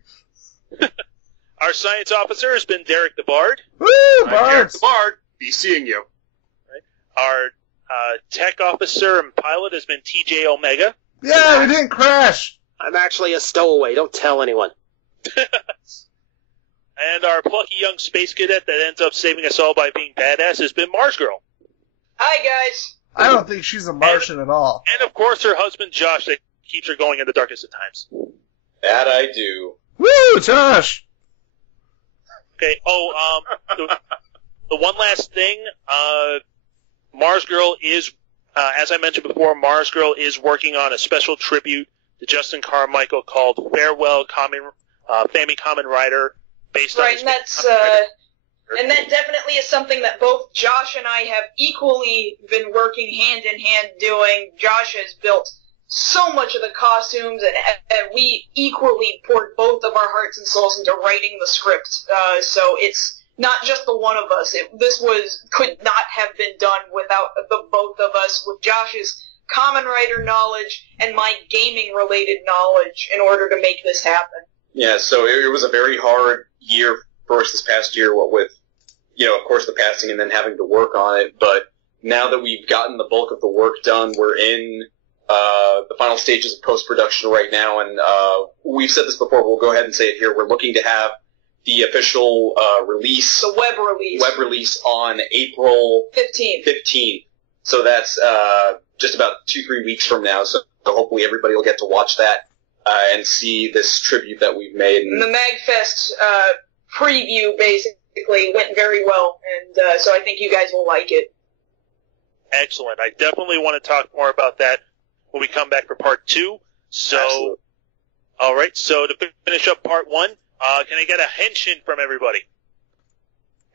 Our science officer has been Derek the Bard. Woo, Derek Bards. the Bard. Be seeing you. Our tech officer and pilot has been TJ Omega. Yeah, we didn't crash. I'm actually a stowaway. Don't tell anyone. And our plucky young space cadet that ends up saving us all by being badass has been Marzgurl. Hi, guys. I don't think she's a Martian at all. And of course her husband Josh that keeps her going in the darkest of times. That I do. Woo, Josh. Okay, the one last thing, Marzgurl is, as I mentioned before, Marzgurl is working on a special tribute to Justin Carmichael called Farewell Family Kamen Rider, based on his and that definitely is something that both Josh and I have equally been working hand in hand doing. Josh has built so much of the costumes, and we equally poured both of our hearts and souls into writing the script. So it's not just the one of us. This could not have been done without the both of us, with Josh's Kamen Rider knowledge and my gaming-related knowledge in order to make this happen. Yeah, so it was a very hard year for us this past year, what with, of course, the passing and then having to work on it. But now that we've gotten the bulk of the work done, we're in the final stages of post-production right now, and we've said this before, but we'll go ahead and say it here. We're looking to have the official release, the web release on April 15th. So that's just about 2-3 weeks from now. So hopefully everybody will get to watch that and see this tribute that we've made. And the MagFest preview basically went very well, and so I think you guys will like it. Excellent. I definitely want to talk more about that when we come back for part 2. So, absolutely. All right. So to finish up part 1, can I get a henshin from everybody?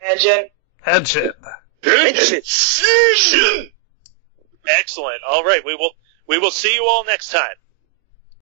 Henshin. Excellent. All right. We will see you all next time.